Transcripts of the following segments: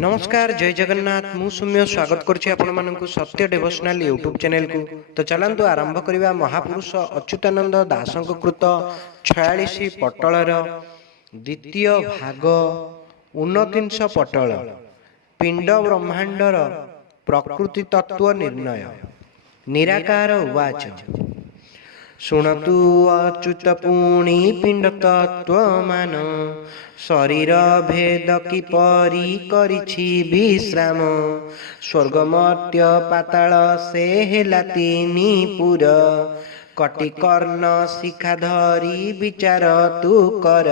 नमस्कार जय जगन्नाथ मु सौम्य स्वागत करुच्ची आपको सत्य डिवोशनल यूट्यूब चैनल को। तो चलतु आरंभ करवा महापुरुष अच्युतानंद दास कृत 46 पटलर द्वितीय भाग 29 पटल पिंड ब्रह्मांडर प्रकृति तत्व निर्णय। निराकार उवाच शुणतु अच्युत पुणी पिंड तत्व मान शरीर भेद किपरि करिछि विश्राम स्वर्ग मर्त्य पाताल से हेला तीनी पुर कटि कर्ण शिखा धरी विचार तू कर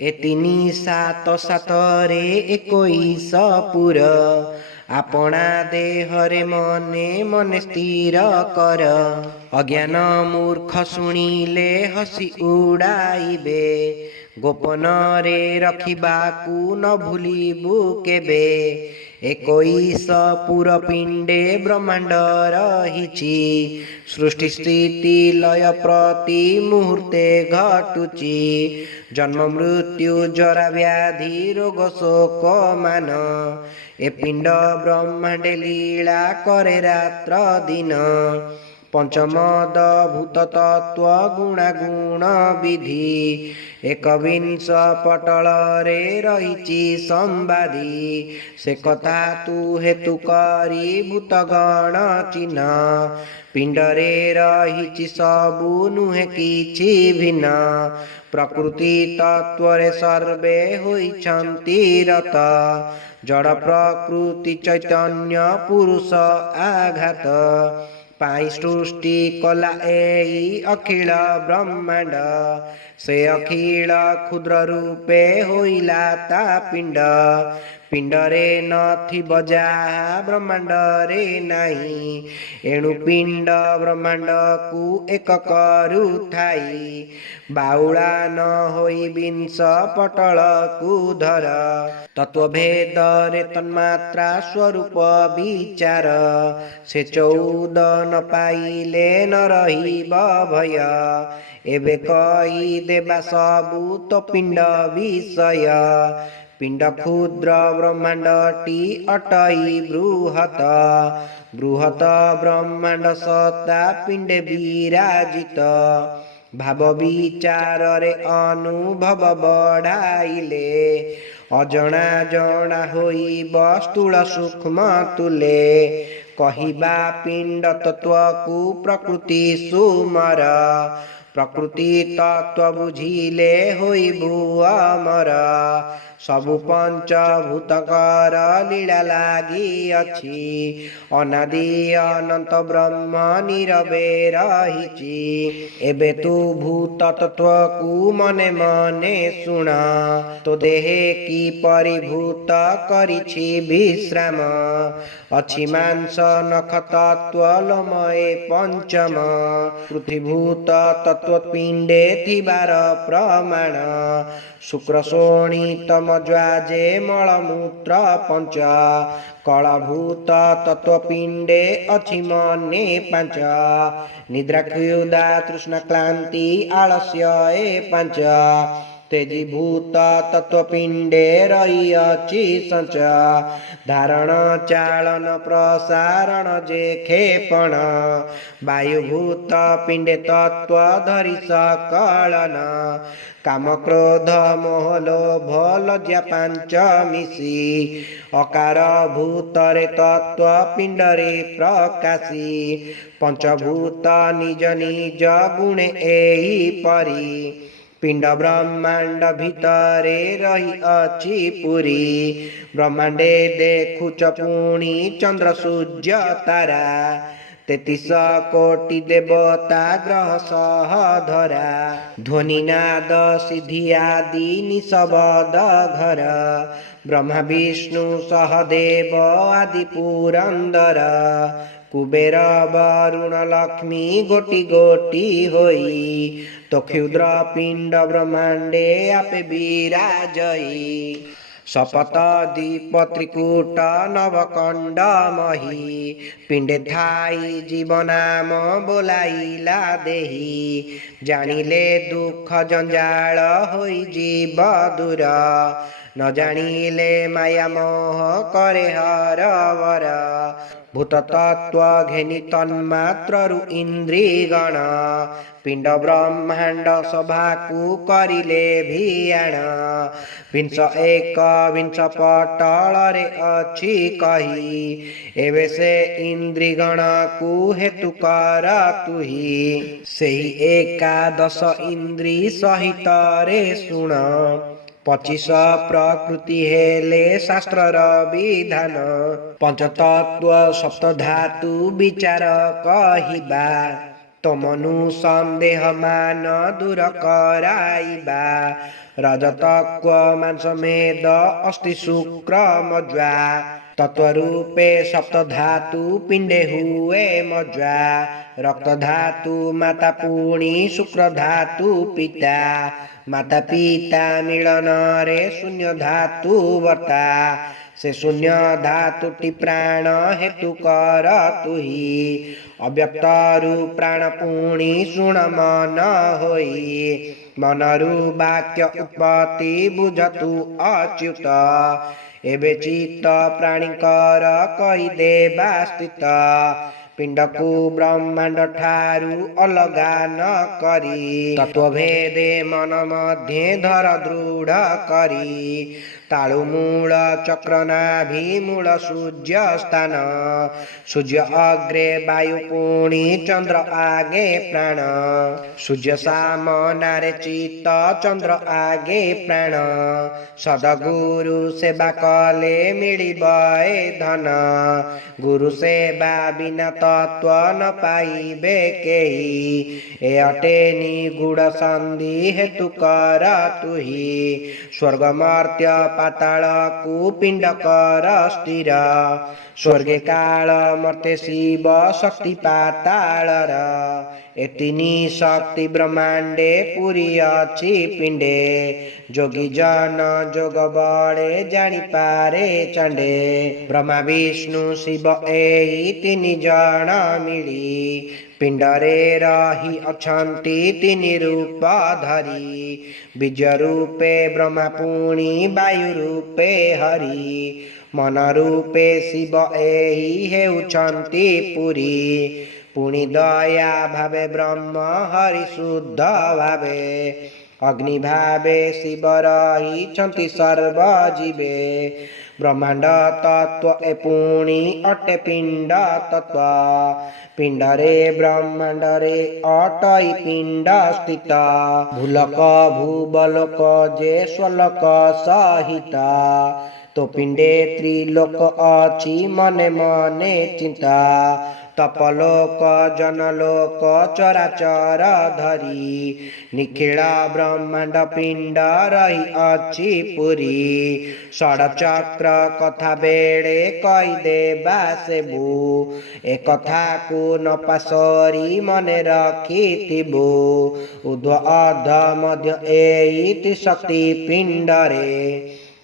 ए तीनी सात सातरे 21 पुर आपणा देहरे मने मने स्थिर कर अज्ञान मूर्ख शुणिले हसी उड़ाइबे गोपन रे रखिबाकू न भूलिबू केबे 21 पुर पिंडे ब्रह्मांड रहिछि सृष्टि स्थिति लय प्रति मुहूर्ते घटुछि जन्म मृत्यु जरा व्याधि रोग शोक मान ए पिंड ब्रह्मांडे लीला करे रात्र दिन पंचमद भूत तत्व गुणागुण विधि 21 पटल रे रहिछि संवादी से कथा तू हेतु करी भूतगण चिन्ह पिंड रे रहिछि सबु नुहे किछि भिन्न प्रकृति तत्व रे सर्वे होइछन्ति रत जड़ प्रकृति चैतन्य पुरुष आघात पाई सृष्टि कला एई अखिल ब्रह्मांड से अखिल क्षुद्र रूपे होइला ता पिंड पिंड रे नथि बजा ब्रह्मांड रे नाही एणु पिंड ब्रह्मांड को एक करू थाई बाउला न होई 20 पटल को धर तत्वभेद रे तन्मात्रा स्वरूप विचार से 14 न पाइले न रहिब भय एबे कही देबा सबु तो पिंड विषय पिंड क्षुद्र ब्रह्मांड टी अटई बृहत बृहत ब्रह्मांड सत्ता पिंडे विराजित भाव विचार रे अनुभव बढ़ाइले अजणा जणा होइब स्थूल सूक्ष्म तुले कहिबा पिंड तत्व को प्रकृति सुमर प्रकृति तत्व बुझिले होइबु अमर सबु पंचभूतकर लीला लागी अछि अनादि अनंत ब्रह्म नीरवे रहिछि एबे तू भूत तत्व को मने मने सुण तो देहे की परिभूत करिछि विश्राम अछि मांस नख तत्व लोमये पंचम पृथ्वीभूत तत्व पिंडे थिबार प्रमाण शुक्र शोणित मज्वाजे मलमूत्र पंच कलभूत तत्व पिंडे अछि मने पांच निद्रा क्षुधा तृष्णा क्लांति आलस्य ए पांच तेजीभूत तत्व पिंडे रही अछि संच धारण चालन प्रसारण जे खेपण वायुभूत पिंडे तत्व धरि सकलन काम क्रोध मोह लोभ लज्जा पांच मिशी अकार भूतरे तत्व पिंडरे प्रकाशी पंचभूत निज निज गुणे एही परी पिंड ब्रह्मांड भितरे रही अछि पुरी ब्रह्मांडे देखुच पुणी चंद्र सूर्य तारा 33 कोटि देवता ग्रह सह धरा ध्वनि नाद सिद्धि आदि निशब्द घर ब्रह्मा विष्णु सहदेव आदि पुरंदर कुबेर वरुण लक्ष्मी गोटी गोटी होई तो क्षुद्र पिंड ब्रह्मांडे आपे विराजई शपथ दीप त्रिकूट नवकंड मही पिंडे थाई जीवनाम बोलाइला देही जानिले दुख जंजाल होई जीव दूर न जानिले माया मोह करे हरवर भूत तत्व घेनी तन्मात्रु इंद्रिगण पिंड ब्रह्मांड सभा को करिले भियाण विंश एक विंश पटल रे अछि कही एवे से इंद्रिगण को हेतु कर तुही सेही एकादश इंद्री सहित रे सुण 25 प्रकृति हेले शास्त्रर विधान पंचतत्व सप्त धातु विचार कहिबा तमनु संदेह मान दूर कराइबा रजतत्व मांस मेद अस्ति शुक्र मज्वा तत्वरूपे सप्त धातु पिंडे हुए मज्वा रक्त धातु माता पुणी शुक्र धातु पिता माता पिता मिलन रे शून्य धातु वर्ता से शून्य धातुटी प्राण हेतु कर तुही अव्यक्तरु प्राण पुणी शुण मन होई मनरु वाक्य उत्पत्ति बुझतु अच्युत एबे चित्त प्राणीकर कही देवा स्थित पिंड को ब्रह्मांड ठारू अलगा न करी तत्वभेदे मन मध्ये धर दृढ़ करी तालु मूल चक्र नाभि मूल सूर्य स्थान सूर्य अग्रे वायु पुणी चंद्र आगे प्राण सूर्य सामनारे चित्त चंद्र आगे प्राण सदगुरु सेवा कले मिलिबे धन गुरु सेवा बिना तत्व न पाइबे केही ए अटे निगूढ़ संधि हेतु कर तुही स्वर्ग मर्त्य पाताल को पिंड कर स्थिर स्वर्गे काल मर्त्य शिव शक्ति पाताल एतिनी शक्ति ब्रह्मांडे पुरी अछि पिंडे जोगी जन जोग बड़े जानी पारे चंडे ब्रह्मा विष्णु शिव एही तीन जन मिली पिंडरे रही अछंती तीन रूप धरी बीज रूपे ब्रह्मा पुणी वायु रूपे हरि मन रूपे शिव एही हेउछंती पुरी पुणी दया भावे ब्रह्म हरि शुद्ध भावे अग्नि भावे शिव रही सर्व जीवे ब्रह्मांड तत्व ए पुणी अटे पिंड तत्व पिंडरे ब्रह्मांडरे अटई पिंड स्थित भूलक भूबलोक जे स्वलोक सहित तो पिंडे त्रिलोक अछि मने मने चिंता तपलोक जनलोक चराचर धरी निखिल ब्रह्मांड पिंड रही अछि पुरी षडचक्र कथा बेड़े कही देवा सेबु ए कथा को न पासरी मने रखिथिबु उर्ध्व अध मध्य एई शक्ति पिंडरे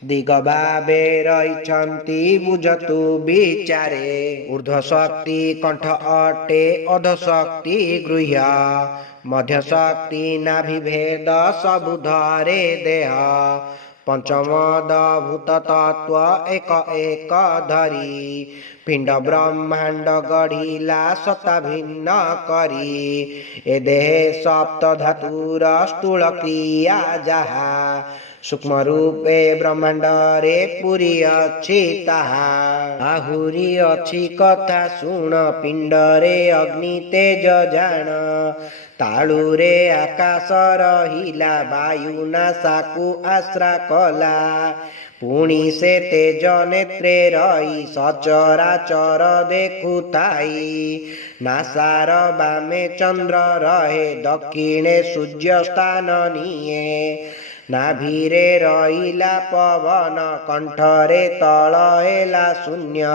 दिग भावे रहिछन्ति बुझतु विचारे ऊर्ध्व शक्ति कंठ अटे अध शक्ति गृह्य मध्य शक्ति नाभि भेद सबु धरे देह पंचमद भूत तत्व एक एक धरी पिंड ब्रह्मांड गढ़िला सत्ता भिन्न करी ए देह सप्त धातुर स्थूल क्रिया जाहा सूक्ष्म रूपे ब्रह्मांड रे पुरी अछि ताहा आहुरी अछि कथा शुण पिंड रे अग्नि तेज जान ताळुरे आकाश रहिला वायु नासाकु आश्रा कला पुणी से तेज नेत्रे रही सचराचर देखुताई नासार बामे चंद्र रहे दक्षिणे सूर्य स्थान निये नाभिरे रहिला पवन कंठरे तल हेला शून्य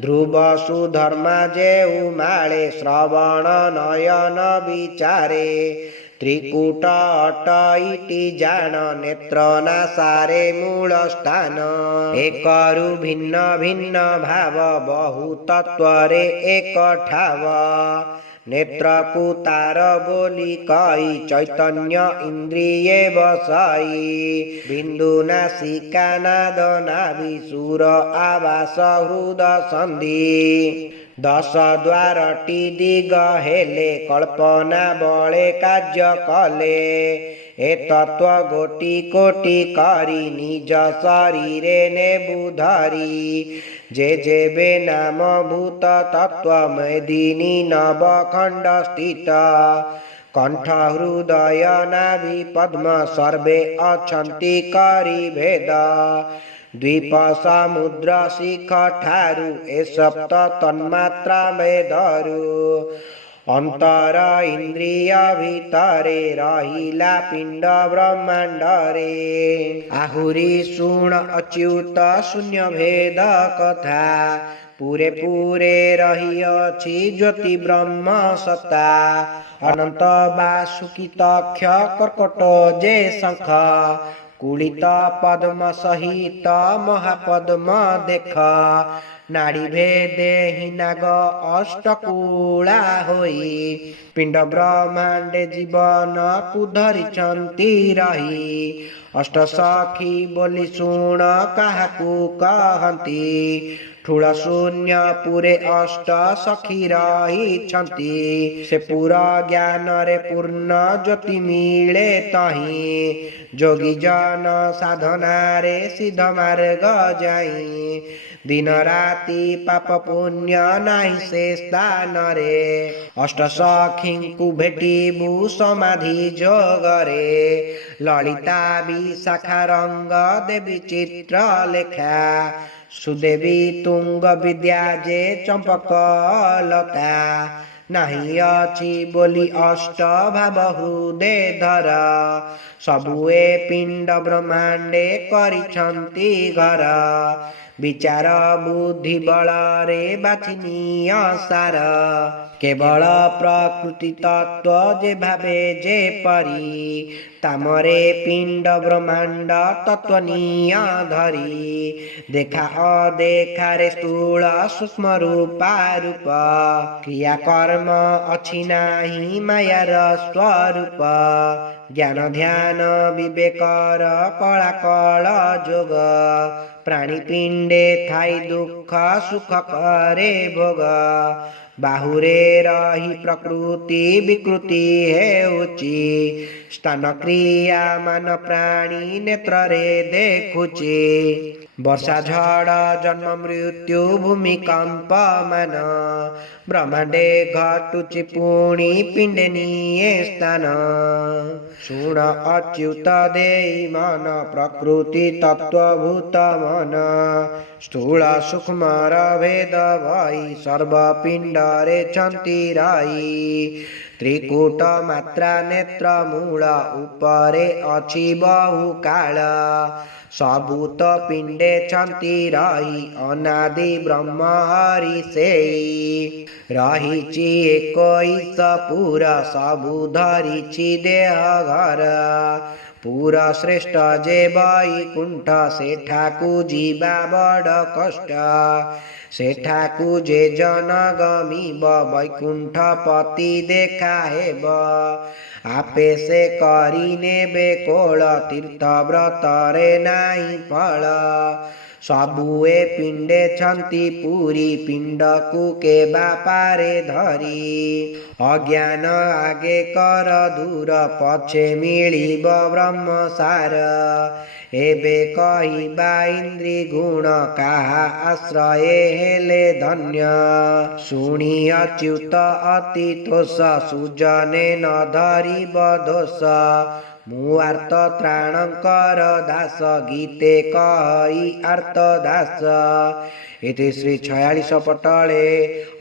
ध्रुव सुधर्मा जेउ माळे श्रवण नयन विचारे त्रिकूट अटईटी जान नेत्र नासारे मूल स्थान एकरु भिन्न भिन्न भाव बहु तत्वरे एक ठाव नेत्रकु तार बोली कही चैतन्य इंद्रिये बसाई बिंदु नासिका नाद नाभि सुर आवास हृद संधि 10 द्वारटी दिग हेले कल्पना बळे कार्य कले ए तत्व गोटी कोटी करी निज शरीरे नेबु धरी जे जेबे नाम भूत तत्व मेदिनी नवखंड स्थित कंठ हृदय नाभि पद्म सर्वे अछंती करी भेद द्वीप समुद्र शिख ठारू ए सप्त तन्मात्रा मेदरू अंतर इंद्रिय भितरे रहिला पिंड ब्रह्मांड रे आहुरी शुण अच्युत शून्य भेद कथा पूरे पूरे रही अछि ज्योति ब्रह्म सत्ता अनंत वासुकी तक्ष कर्कट जे शंख कुलित पद्म सहित महापद्म देख नाड़ी भेदे ही नाग अष्टकूला होई पिंड ब्रह्मांडे जीवन को धरिचंती रही अष्ट सखी बोली शुण काहाकू कहंती ठूल शून्य पुरे अष्ट सखी रही से पूरा ज्ञान रे पूर्ण ज्योति मिले तही जोगी जन साधना रे सिद्ध मार्ग जाई दिन राति पाप पुण्य नाही से स्थान रे अष्ट सखी को भेटिबु समाधि जोगरे ललिता विशाखा रंग देवी चित्र लेखा सुदेवी तुंग विद्या जे चंपक लता नाही अछि बोली अष्ट भाव हृदय धर सबुए पिंड ब्रह्मांडे करिछंती घर विचार बुद्धि बल रे बाछिनीय सार केवल प्रकृति तत्व जे भावे जे परी तामरे पिंड ब्रह्मांड तत्वनीय धरी देखा अदेखा रे स्थूल सूक्ष्म रूपा रूप क्रिया कर्म अछि नाही मायार स्वरूप ज्ञान ध्यान विवेकर कला कल जोग प्राणी पिंडे थाई दुख सुख करे भोग बाहुरे रही प्रकृति विकृति हेउची स्थान क्रिया मान प्राणी नेत्र रे देखुची वर्षा झड़ जन्म मृत्यु भूमिकंप मान ब्रह्मांडे घटुची पुणी पिंडे निये स्थान शुण अच्युत देई मन प्रकृति तत्वभूत मन स्थूल सूक्ष्म भेद भई सर्व पिंड रे छंती राई त्रिकूट मात्रा नेत्र मूल उपरे अछि बहु काल सबूत पिंडे छंती रही अनादि ब्रह्म हरि सेई रहिछि एकोईस पुरा सबु धरिछि देह घर पूरा श्रेष्ठ जे वैकुंठ सेठाकू जीवा बड़ कष्ट सेठाकू जे जन गमिब वैकुंठ पति देखा हेब आपे से करी नेबे कोल तीर्थ व्रत रे नाई फल सबुए पिंडे छंती पूरी पिंड को के बापारे धरी अज्ञान आगे कर दूर पछे मिलिब ब्रह्म सार एबे कहिबा इंद्री गुण काहा आश्रय हेले धन्य शुणी अच्युत अति तोष सुजने न धरिब दोष मु आर्त त्राणकर दास गीते कहि आर्त दास इति श्री 46 पटले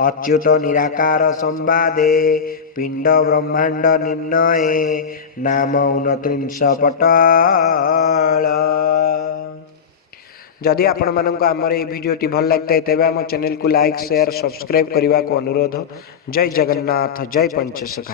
अच्युत निराकार संवादे पिंड ब्रह्मांड निर्णये नाम 29 पटल। जदि आपण मानक आमर ये भिडियोटी भल लगता तेबे आम चैनल को लाइक शेयर सब्सक्राइब करने को अनुरोध। जय जगन्नाथ जय पंचसखा।